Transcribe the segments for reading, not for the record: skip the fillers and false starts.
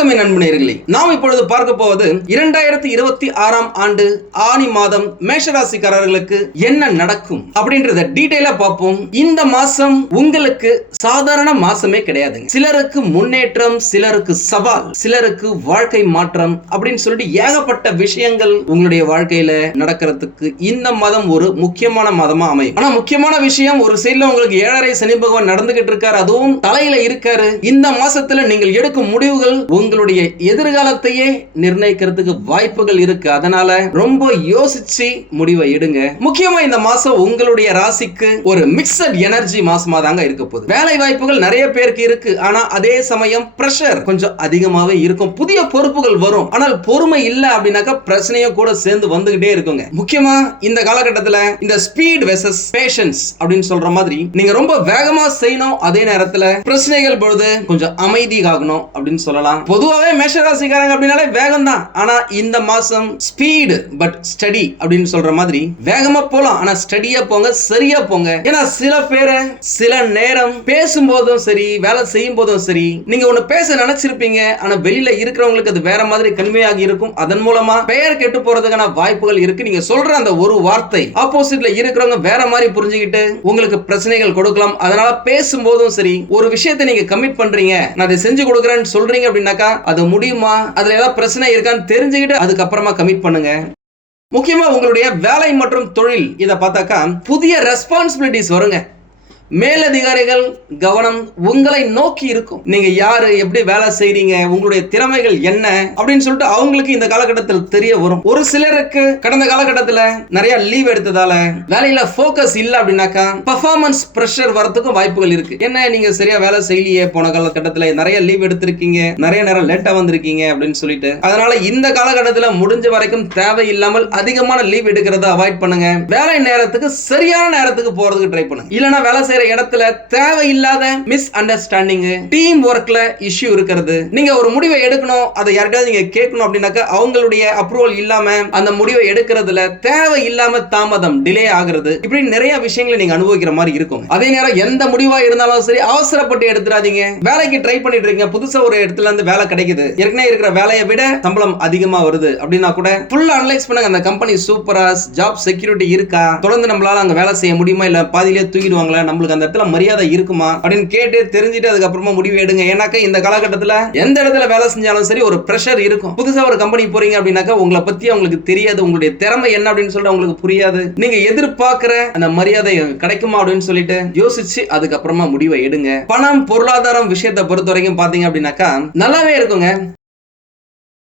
வணக்கம் என் அன்பு நேயர்களே, நாம் இப்பொழுது பார்க்க போவது 2026 ஆண்டு ஆனி மாதம் மேஷராசிக்காரர்களுக்கு என்ன நடக்கும் அப்படின்றத டீடைலா பார்ப்போம். இந்த மாசம் உங்களுக்கு சாதாரண மாசமே கிடையாதுங்க. சிலருக்கு முன்னேற்றம், சிலருக்கு சவால், சிலருக்கு வாழ்க்கை மாற்றம் அப்படின்னு சொல்லிட்டு ஏகப்பட்ட விஷயங்கள் உங்களுடைய வாழ்க்கையில நடக்கிறதுக்கு இந்த மாதம் ஒரு முக்கியமான மாதமா அமையும். ஆனா முக்கியமான விஷயம், ஒரு சைடுல உங்களுக்கு 7.5 சனி பகவான் நடந்துகிட்டு இருக்காரு, அதுவும் தலையில இருக்காரு. இந்த மாசத்துல நீங்கள் எடுக்கும் முடிவுகள் உங்களுடைய எதிர்காலத்தையே நிர்ணயிக்கிறதுக்கு வாய்ப்புகள் இருக்கு. அதனால ரொம்ப யோசிச்சு முடிவை எடுங்க. முக்கியமா இந்த மாசம் உங்களுடைய ராசிக்கு ஒரு மிக்சட் எனர்ஜி மாசமா தாங்க இருக்க போகுது. வேலை வாய்ப்புகள் நிறைய பேருக்கு இருக்கு, ஆனா அதே சமயம் பிரஷர் கொஞ்சம் அதிகமாவே இருக்கும். புதிய பொறுப்புகள் வரும், ஆனால் பொறுமை இல்ல அப்படின்னாக்கா பிரச்சனையும் கூட சேர்ந்து வந்துகிட்டே இருக்குங்க. முக்கியமா இந்த காலகட்டத்துல இந்த ஸ்பீட் வெர்சஸ் பேஷன்ஸ் அப்படின்னு சொல்ற மாதிரி நீங்க ரொம்ப வேகமா செய்யணும், அதே நேரத்துல பிரச்சனைகள் பொழுது கொஞ்சம் அமைதி காக்கணும் அப்படின்னு சொல்லலாம். பொதுவாகவே மேஷராசிக்காரங்க அப்படினாலே வேகம் தான். ஆனா இந்த மாசம் ஸ்பீட் பட் ஸ்டடி அப்படின்னு சொல்ற மாதிரி வேகமா போலாம், ஆனா ஸ்டடியா போங்க, சரியா போங்க. ஏன்னா சில பேரை சில நேரம் பேசும்போதும் சரி, வேலை செய்யும் போதும் சரி, நீங்க ஒண்ணு பேச நினைச்சிருப்பீங்க, ஆனா வெளியில இருக்கிறவங்களுக்கு அது வேற மாதிரி கன்வே ஆகி இருக்கும். அதன் மூலமா பெயர் கெட்டு போறதுக்கான வாய்ப்புகள் இருக்கு. நீங்க சொல்ற அந்த ஒரு வார்த்தை ஆப்போசிட்ல இருக்கிறவங்க வேற மாதிரி புரிஞ்சுக்கிட்டு உங்களுக்கு பிரச்சனைகள் கொடுக்கலாம். அதனால பேசும்போதும் சரி, ஒரு விஷயத்தை நீங்க கமிட் பண்றீங்க, நான் அதை செஞ்சு கொடுக்குறேன்னு சொல்றீங்க அப்படின்னாக்கா அது முடியுமா, அதுல ஏதாவது பிரச்சனை இருக்கான்னு தெரிஞ்சுக்கிட்டு அதுக்கப்புறமா கமிட் பண்ணுங்க. முக்கியமா உங்களுடைய வேலை மற்றும் தொழில் இதை பார்த்தாக்கா புதிய ரெஸ்பான்சிபிலிட்டிஸ் வருங்க. மேலதிகாரிகள் கவனம் உங்களை நோக்கி இருக்கும். நீங்க யாரு, எப்படி வேலை செய்றீங்க, உங்களுடைய திறமைகள் என்ன அப்படின்னு சொல்லிட்டு அவங்களுக்கு இந்த காலகட்டத்தில் தெரிய வரும். ஒரு சிலருக்கு கடந்த காலகட்டத்தில் நிறைய லீவ் எடுத்ததால வேலையில போக்கஸ் இல்ல அப்படின்னாக்கா பெர்ஃபார்மன்ஸ் பிரஷர் வரதுக்கும் வாய்ப்புகள் இருக்கு. என்ன நீங்க சரியா வேலை செய்யலையே, போன காலகட்டத்தில் நிறைய லீவ் எடுத்திருக்கீங்க, நிறைய நேரம் லேட்டா வந்திருக்கீங்க அப்படின்னு சொல்லிட்டு, அதனால இந்த காலகட்டத்தில் முடிஞ்ச வரைக்கும் தேவையில்லாமல் அதிகமான லீவ் எடுக்கிறத அவாய்ட் பண்ணுங்க. வேலை நேரத்துக்கு சரியான நேரத்துக்கு போறதுக்கு ட்ரை பண்ணுங்க. இல்லனா வேலை செய்யற இடத்துல தேவையில்லாத மிஸ் அண்டர்ஸ்டாண்டிங், டீம் ஒர்க்ல இஷ்யூ இருக்கிறது. நீங்க ஒரு முடிவை எடுக்கணும், அதை யார்கிட்டயாவது நீங்க கேட்கணும் அப்படின்னாக்கா அவங்களுடைய அப்ரூவல் இல்லாம அந்த முடிவை எடுக்கிறதுல தேவையில்லாம தாமதம், டிலே ஆகிறது. இப்படி நிறைய விஷயங்களை நீங்க அனுபவிக்கிற மாதிரி இருக்கும். அதே நேரம் எந்த முடிவா இருந்தாலும் சரி அவசரப்பட்டு எடுத்துறாதீங்க. வேலைக்கு ட்ரை பண்ணிட்டு இருக்கீங்க, புதுசா ஒரு இடத்துல இருந்து வேலை கிடைக்குது, ஏற்கனவே இருக்கிற வேலையை விட சம்பளம் அதிகமா வருது அப்படின்னா கூட ஃபுல்லா அனலைஸ் பண்ணுங்க. அந்த கம்பெனி சூப்பரா, ஜாப் செக்யூரிட்டி இருக்கா, தொடர்ந்து நம்மளால அங்க வேலை செய்ய முடியுமா, இல்ல பாதியிலே தூக்கிடுவாங்களா, நம்மளுக்கு அந்த இடத்துல மரியாதை இருக்குமா அப்படின்னு கேட்டு தெரிஞ்சுட்டு அதுக்கப்புறமா முடிவு எடுங்க. ஏன்னாக்கா இந்த காலகட்டத்தில் எந்த இடத்துல வேலை செஞ்சாலும் சரி ஒரு பிரஷர் இருக்கும். புதுசா ஒரு கம்பெனி போறீங்க அப்படின்னாக்கா உங்களை பத்தி அவங்களுக்கு தெரியாது, உங்களுடைய திறமை என்ன அப்படின்னு சொல்லிட்டு அவங்களுக்கு புரியாது. நீங்க எதிர்பார்க்கிற அந்த மரியாதை கிடைக்குமா அப்படின்னு சொல்லிட்டு யோசிச்சு அதுக்கப்புறமா முடிவை எடுங்க. பணம், பொருளாதாரம் விஷயத்தை பொறுத்த வரைக்கும் பாத்தீங்க அப்படின்னாக்கா நல்லாவே இருக்குங்க.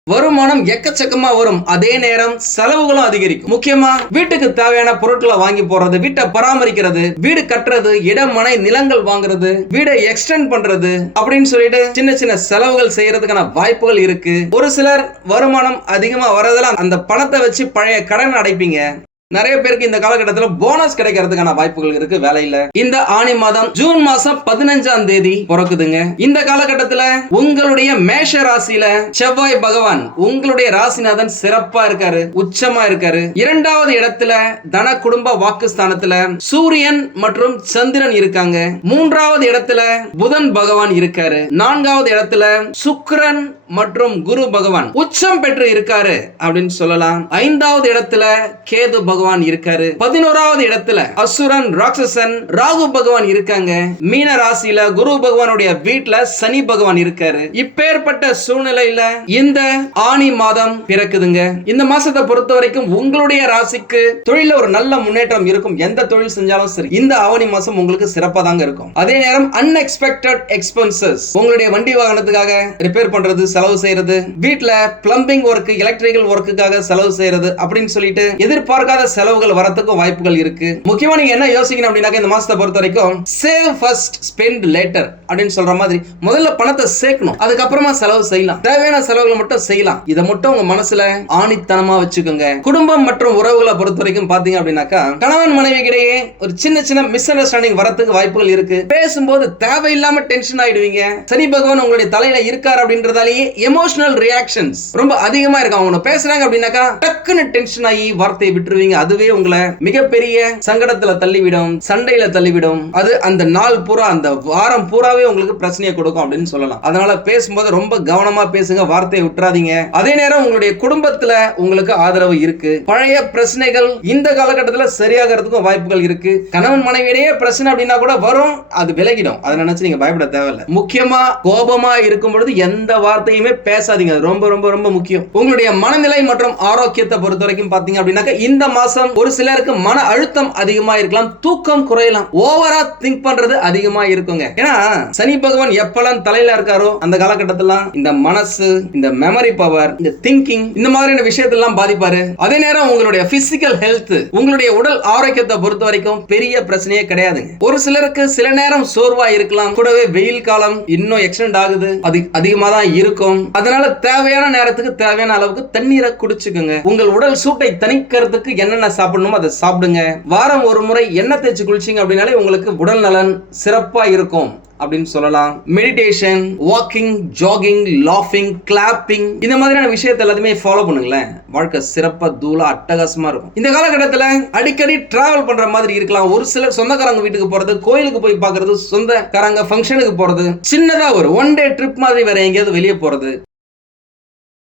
வருமானம் எக்கச்சக்கமா வரும், அதே நேரம் செலவுகளும் அதிகரிக்கும். முக்கியமா வீட்டுக்கு தேவையான பொருட்களை வாங்கி போறது, வீட்டை பராமரிக்கிறது, வீடு கட்டுறது, இடம், மனை, நிலங்கள் வாங்குறது, வீடை எக்ஸ்டெண்ட் பண்றது அப்படின்னு சொல்லிட்டு சின்ன சின்ன செலவுகள் செய்யறதுக்கான வாய்ப்புகள் இருக்கு. ஒரு சிலர் வருமானம் அதிகமா வரதெல்லாம் அந்த பணத்தை வச்சு பழைய கடன் அடைப்பீங்க. நிறைய பேருக்கு இந்த காலகட்டத்தில் போனஸ் கிடைக்கிறதுக்கான வாய்ப்புகள் இருக்கு வேலையில. இந்த ஆனி மாதம் ஜூன் மாசம் 15ஆம் தேதி பிறக்குதுங்க. இந்த காலகட்டத்தில் உங்களுடைய மேஷ ராசியில செவ்வாய் பகவான் உங்களுடைய ராசிநாதன் சிறப்பா இருக்காரு, உச்சமா இருக்காரு. 2வது இடத்துல தன குடும்ப வாக்குஸ்தானத்துல சூரியன் மற்றும் சந்திரன் இருக்காங்க. 3வது இடத்துல புதன் பகவான் இருக்காரு. 4வது இடத்துல சுக்கிரன் மற்றும் குரு பகவான் உச்சம் பெற்று இருக்காரு அப்படின்னு சொல்லலாம். 5வது இடத்துல கேது பகவான் இருக்காரு. 11வது இடத்துல அசுரன், ராட்சசன், ராகு பகவான் இருக்காங்க. மீன ராசியில குரு பகவானுடைய வீட்டுல சனி பகவான் இருக்காரு. இப்பேற்பட்ட சூழ்நிலையில இந்த ஆனி மாதம் பிறக்குதுங்க. இந்த மாசத்தை பொறுத்த வரைக்கும் உங்களுடைய ராசிக்கு தொழில ஒரு நல்ல முன்னேற்றம் இருக்கும். எந்த தொழில் செஞ்சாலும் சரி இந்த ஆவணி மாசம் உங்களுக்கு சிறப்பா தாங்க இருக்கும். அதே நேரம் அன்எக்ஸ்பெக்டட் எக்ஸ்பென்சஸ், உங்களுடைய வண்டி வாகனத்துக்காக ரிப்பேர் பண்றது, செலவு செய்யறது, வீட்டுல பிளம்பிங் ஒர்க், எலக்ட்ரிக்கல் ஒர்க்குக்காக செலவு செய்யறது அப்படின்னு சொல்லிட்டு எதிர்பார்க்காத செலவுகள் வரதுக்கும் வாய்ப்புகள் இருக்கு. முக்கியமா நீங்க என்ன யோசிக்கணும் அப்படின்னா, இந்த மாசத்தை பொறுத்த வரைக்கும் சேவ் ஃபர்ஸ்ட் ஸ்பெண்ட் லேட்டர் அப்படின்னு சொல்ற மாதிரி முதல்ல பணத்தை சேர்க்கணும், அதுக்கப்புறமா செலவு செய்யலாம். தேவையான செலவுகளை மட்டும் செய்யலாம். இதை மட்டும் உங்க மனசுல ஆணித்தனமா வச்சுக்கோங்க. குடும்பம் மற்றும் உறவுகளை பொறுத்த வரைக்கும் பாத்தீங்க அப்படின்னாக்கா கணவன் மனைவி இடையே ஒரு சின்ன சின்ன மிஸ் அண்டர்ஸ்டாண்டிங் வரதுக்கு வாய்ப்புகள் இருக்கு. பேசும்போது தேவையில்லாம டென்ஷன் ஆயிடுவீங்க. சனி பகவான் உங்களுடைய தலையில இருக்காரு அப்படின்றதாலேயே எமோஷனல் ரியாக்ஷன்ஸ் ரொம்ப அதிகமா இருக்கும். அவங்க பேசுறாங்க அப்படின்னாக்கா டக்குன்னு டென்ஷன் ஆகி வார்த்தையை விட்டுருவீங்க. அதுவே உங்களை மிகப்பெரிய சங்கடத்துல தள்ளிவிடும், சண்டையில தள்ளிவிடும். அது அந்த நாள் பூரா, அந்த வாரம் பூராவே உங்களுக்கு பிரச்சனையை கொடுக்கும் அப்படின்னு சொல்லலாம். அதனால பேசும்போது ரொம்ப கவனமா பேசுங்க, வார்த்தையை விட்டுறாதீங்க. அதே நேரம் உங்களுடைய குடும்பத்துல உங்களுக்கு ஆதரவு இருக்கு. பழைய பிரச்சனைகள் இந்த காலகட்டத்தில் சரியாகிறதுக்கும் வாய்ப்புகள் இருக்கு. கணவன் மனைவியிடையே பிரச்சனை அப்படின்னா கூட வரும், அது விலகிடும். அதை நினைச்சு நீங்க பயப்பட தேவையில்லை. முக்கியமா கோபமா இருக்கும் பொழுது எந்த வார்த்தையுமே பேசாதீங்க. அது ரொம்ப ரொம்ப ரொம்ப முக்கியம். உங்களுடைய மனநிலை மற்றும் ஆரோக்கியத்தை பொறுத்த வரைக்கும் பாத்தீங்க அப்படின்னாக்க இந்த மாசம் ஒரு சிலருக்கு மன அழுத்தம் அதிகமா இருக்கலாம், தூக்கம் குறையலாம், ஓவரா திங்க் பண்றது அதிகமா இருக்குங்க. ஏன்னா சனி பகவான் எப்பெல்லாம் தலையில இருக்காரோ அந்த காலகட்டத்துல இந்த மனசு, இந்த மெமரி பவர், இந்த திங்கிங், இந்த மாதிரியான விஷயத்தெல்லாம் பாதிப்பாரு. அதே நேரம் உங்களுடைய பிசிக்கல் ஹெல்த், உங்களுடைய உடல் ஆரோக்கியத்தை பொறுத்த வரைக்கும் பெரிய பிரச்சனையே கிடையாதுங்க. ஒரு சிலருக்கு சில நேரம் சோர்வா இருக்கலாம், கூடவே வெயில் காலம் இன்னும் எக்ஸ்டெண்ட் ஆகுது, அது அதிகமா தான் இருக்கும். அதனால தேவையான நேரத்துக்கு தேவையான அளவுக்கு தண்ணீரை குடிச்சுக்கோங்க. உங்கள் உடல் சூட்டை தணிக்கிறதுக்கு என்னென்ன சாப்பிடணுமோ அதை சாப்பிடுங்க. வாரம் ஒரு முறை எண்ணெய் தேய்ச்சி குளிச்சிங்க அப்படின்னாலே உங்களுக்கு உடல் நலன் சிறப்பா இருக்கும் அப்படின்னு சொல்லலாம். மெடிடேஷன், வாக்கிங், ஜாகிங், லாஃபிங், கிளாப்பிங், இந்த மாதிரியான விஷயத்தை எல்லாத்தையுமே ஃபாலோ பண்ணுங்களேன். வாழ்க்கை சிறப்பா தூளா அட்டகாசமா இருக்கும். இந்த காலகட்டத்தில் அடிக்கடி டிராவல் பண்ற மாதிரி இருக்கலாம். ஒரு சிலர் சொந்தக்காரங்க வீட்டுக்கு போறது, கோயிலுக்கு போய் பார்க்கறது, சொந்தக்காரங்க ஃபங்க்ஷனுக்கு போறது, சின்னதா ஒரு ஒன் டே ட்ரிப் மாதிரி வேற எங்கேயாவது வெளியே போறது,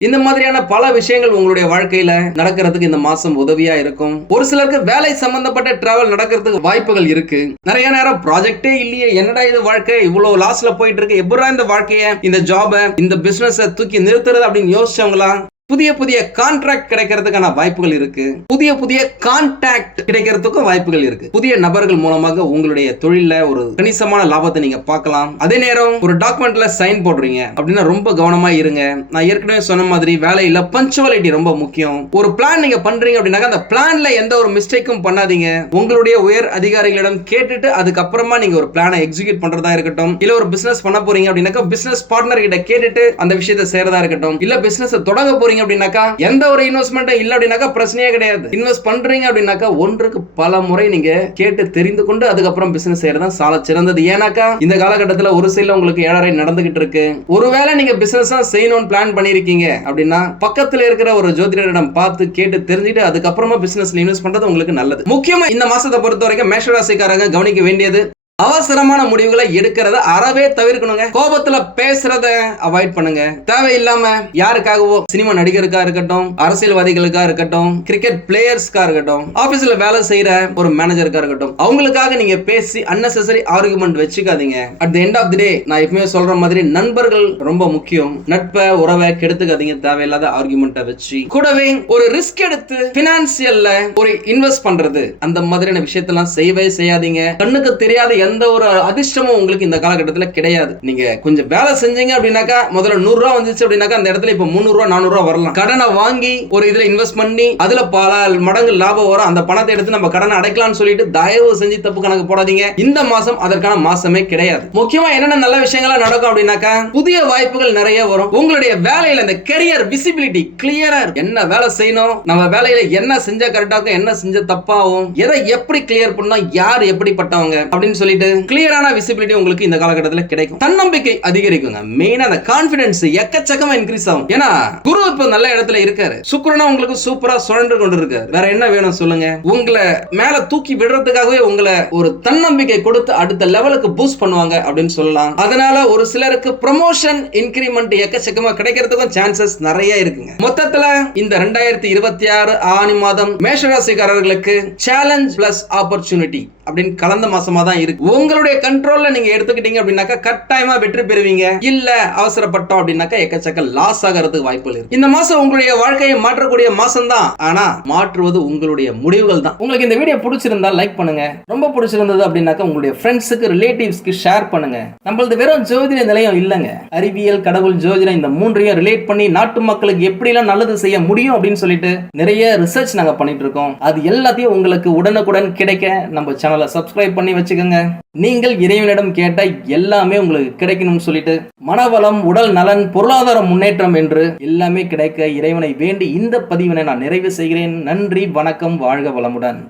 இந்த மாதிரியான பல விஷயங்கள் உங்களுடைய வாழ்க்கையில நடக்கிறதுக்கு இந்த மாசம் உதவியா இருக்கும். ஒரு சிலருக்கு வேலை சம்பந்தப்பட்ட டிராவல் நடக்கிறதுக்கு வாய்ப்புகள் இருக்கு. நிறைய நேரம் ப்ராஜெக்டே இல்லையே, என்னடா இது வாழ்க்கை இவ்வளவு லாஸ்ல போயிட்டு இருக்கு, எப்படா இந்த வாழ்க்கைய, இந்த ஜாப, இந்த பிசினஸ் தூக்கி நிறுத்துறது அப்படின்னு யோசிச்சவங்களா புதிய புதிய கான்ட்ராக்ட் கிடைக்கிறதுக்கான வாய்ப்புகள் இருக்கு. புதிய புதிய கான்டாக்ட் கிடைக்கிறதுக்கும் வாய்ப்புகள் இருக்கு. புதிய நபர்கள் மூலமாக உங்களுடைய தொழில ஒரு கணிசமான லாபத்தை நீங்க பார்க்கலாம். அதே நேரம் ஒரு டாக்குமெண்ட்ல சைன் போடுறீங்க அப்படின்னா ரொம்ப கவனமா இருங்க. நான் ஏற்கனவே சொன்ன மாதிரி வேலையில பஞ்சுவாலிட்டி ரொம்ப முக்கியம். ஒரு பிளான் நீங்க பண்றீங்க அப்படின்னா அந்த பிளான்ல எந்த ஒரு மிஸ்டேக்கும் பண்ணாதீங்க. உங்களுடைய உயர் அதிகாரிகளிடம் கேட்டுட்டு அதுக்கப்புறமா நீங்க ஒரு பிளானை எக்ஸிக்யூட் பண்றதா இருக்கட்டும், இல்ல ஒரு பிசினஸ் பண்ண போறீங்க அப்படின்னாக்கா பிசினஸ் பார்ட்னர் கிட்ட கேட்டுட்டு அந்த விஷயத்தை செய்யறதா இருக்கட்டும், இல்ல பிசினஸ் தொடங்க போறீங்க அப்படின்னாக்கா எந்த ஒரு இன்வெஸ்ட்மெண்ட்டும் இல்ல அப்படின்னாக்கா பிரச்சனையே கிடையாது. இன்வெஸ்ட் பண்றீங்க அப்படின்னாக்கா ஒன்றுக்கு பல முறை நீங்க கேட்டு தெரிந்து கொண்டு அதுக்கப்புறம் பிசினஸ் செய்யறதா சால சிறந்தது. ஏன்னாக்கா இந்த காலகட்டத்தில் ஒரு சைடுல உங்களுக்கு ஏழரை நடந்துகிட்டு இருக்கு. ஒருவேளை நீங்க பிசினஸ் செய்யணும்னு பிளான் பண்ணிருக்கீங்க அப்படின்னா பக்கத்துல இருக்கிற ஒரு ஜோதிடரிடம் பார்த்து கேட்டு தெரிஞ்சுட்டு அதுக்கப்புறமா பிசினஸ்ல இன்வெஸ்ட் பண்றது உங்களுக்கு நல்லது. முக்கியமா இந்த மாசத்தை பொறுத்த வரைக்கும் மேஷராசிக்காரங்க கவனிக்க வேண்டியது, அவசரமான முடிவுகளை எடுக்கிறத அறவே தவிர்க்கணுங்க. கோபத்துல பேசுறத அவாய்ட் பண்ணுங்க. தேவையில்லாம யாருக்காகவோ, சினிமா நடிகருக்கா இருக்கட்டும், அரசியல்வாதிகளுக்கா இருக்கட்டும், கிரிக்கெட் பிளேயர்ஸ்க்கா இருக்கட்டும், ஆபீஸ்ல வேலை செய்யற ஒரு மேனேஜருக்கா இருக்கட்டும், அவங்களுக்காக நீங்க பேசி அன்னெசரி ஆர்குமெண்ட் வச்சுக்காதீங்க. At the end of the day நான் எப்பவுமே சொல்ற மாதிரி நண்பர்கள் ரொம்ப முக்கியம். நட்பை, உறவை கெடுத்துக்காதீங்க தேவையில்லாத ஆர்குமெண்ட்டை வச்சு. கூடவே ஒரு ரிஸ்க் எடுத்து பினான்சியல்ல ஒரு இன்வெஸ்ட் பண்றது, அந்த மாதிரியான விஷயத்தெல்லாம் செய்யவே செய்யாதீங்க. கண்ணுக்கு தெரியாத எந்த ஒரு அதிர்ஷ்டமும் உங்களுக்கு இந்த காலகட்டத்தில் கிடையாது. நீங்க கொஞ்சம் வேலை செஞ்சீங்க அப்படின்னாக்கா முதல்ல 100 ரூபா வந்துச்சு அப்படின்னாக்கா அந்த இடத்துல இப்ப 300 ரூபா 400 ரூபா வரலாம். கடனை வாங்கி ஒரு இதுல இன்வெஸ்ட் பண்ணி அதுல பல மடங்கு லாபம் வரும். அந்த பணத்தை எடுத்து நம்ம கடனை அடைக்கலாம்னு சொல்லிட்டு தயவு செஞ்சு தப்பு கணக்கு போடாதீங்க. இந்த மாசம் அதற்கான மாசமே கிடையாது. முக்கியமா என்னென்ன நல்ல விஷயங்களா நடக்கும் அப்படின்னாக்கா புதிய வாய்ப்புகள் நிறைய வரும். உங்களுடைய வேலையில இந்த கெரியர் விசிபிலிட்டி கிளியரா இருக்கும். என்ன வேலை செய்யணும், நம்ம வேலையில என்ன செஞ்சா கரெக்டா இருக்கும், என்ன செஞ்ச தப்பாகும், எதை எப்படி கிளியர் பண்ணணும், யார் எப்படிப்பட்டவங்க அப்படின்னு சொல்லி கிளியரான விசிபிலிட்டி உங்களுக்கு இந்த காலகட்டத்தில் கிடைக்கும். தன்னம்பிக்கை அதிகரிக்குங்க. மெயினா அந்த கான்ஃபிடன்ஸ் எக்கச்சக்கமா இன்க்ரீஸ் ஆகும். ஏன்னா குரு இப்ப நல்ல இடத்துல இருக்காரு. சுக்கிரனும் உங்களுக்கு சூப்பரா சுழன்று கொண்டு இருக்காரு. வேற என்ன வேணும் சொல்லுங்க? உங்களை மேல தூக்கி விடுறதுக்காகவே உங்களை ஒரு தன்னம்பிக்கை கொடுத்து அடுத்த லெவலுக்கு பூஸ்ட் பண்ணுவாங்க அப்படின்னு சொல்லலாம். அதனால ஒரு சிலருக்கு ப்ரமோஷன், இன்கிரிமெண்ட் எக்கச்சக்கமா கிடைக்கிறதுக்கும் சான்சஸ் நிறைய இருக்குங்க. மொத்தத்துல இந்த 2026 ஆனி மாதம் மேஷராசிக்காரர்களுக்கு சேலஞ்ச் பிளஸ் ஆப்பர்ச்சுனிட்டி அப்படின்னு கலந்த மாசமா தான் இருக்கு. உங்களுடைய கண்ட்ரோல்ல நீங்க எடுத்துக்கிட்டீங்க அப்படின்னாக்கா கட்டாயமா வெற்றி பெறுவீங்க. இல்ல அவசரப்பட்டோம் அப்படின்னாக்கா எக்கச்சக்க லாஸ் ஆகிறதுக்கு வாய்ப்புகள் இருக்கு. இந்த மாசம் உங்களுடைய வாழ்க்கையை மாற்றக்கூடிய மாசம் தான். ஆனா மாற்றுவது உங்களுடைய முடிவுகள் தான். உங்களுக்கு இந்த வீடியோ பிடிச்சிருந்தா லைக் பண்ணுங்க. ரொம்ப பிடிச்சிருந்தது அப்படின்னாக்கா உங்களுடைய ஃப்ரெண்ட்ஸுக்கு, ரிலேட்டிவ்ஸ்க்கு ஷேர் பண்ணுங்க. நம்மளது வெறும் ஜோதிட நிலையம் இல்லங்க. அறிவியல், கடவுள், ஜோதிடம் இந்த மூன்றையும் ரிலேட் பண்ணி நாட்டு மக்களுக்கு எப்படிலாம் நல்லது செய்ய முடியும் அப்படின்னு சொல்லிட்டு நிறைய ரிசர்ச் நாங்க பண்ணிட்டு இருக்கோம். அது எல்லாத்தையும் உங்களுக்கு உடனுக்குடன் கிடைக்க நம்ம சேனலை சப்ஸ்கிரைப் பண்ணி வச்சுக்கோங்க. நீங்கள் இறைவனிடம் கேட்ட எல்லாமே உங்களுக்கு கிடைக்கணும்னு சொல்லிட்டு மனவளம், உடல் நலன், பொருளாதார முன்னேற்றம் என்று எல்லாமே கிடைக்க இறைவனை வேண்டி இந்த பதிவினை நான் நிறைவு செய்கிறேன். நன்றி, வணக்கம், வாழ்க வளமுடன்.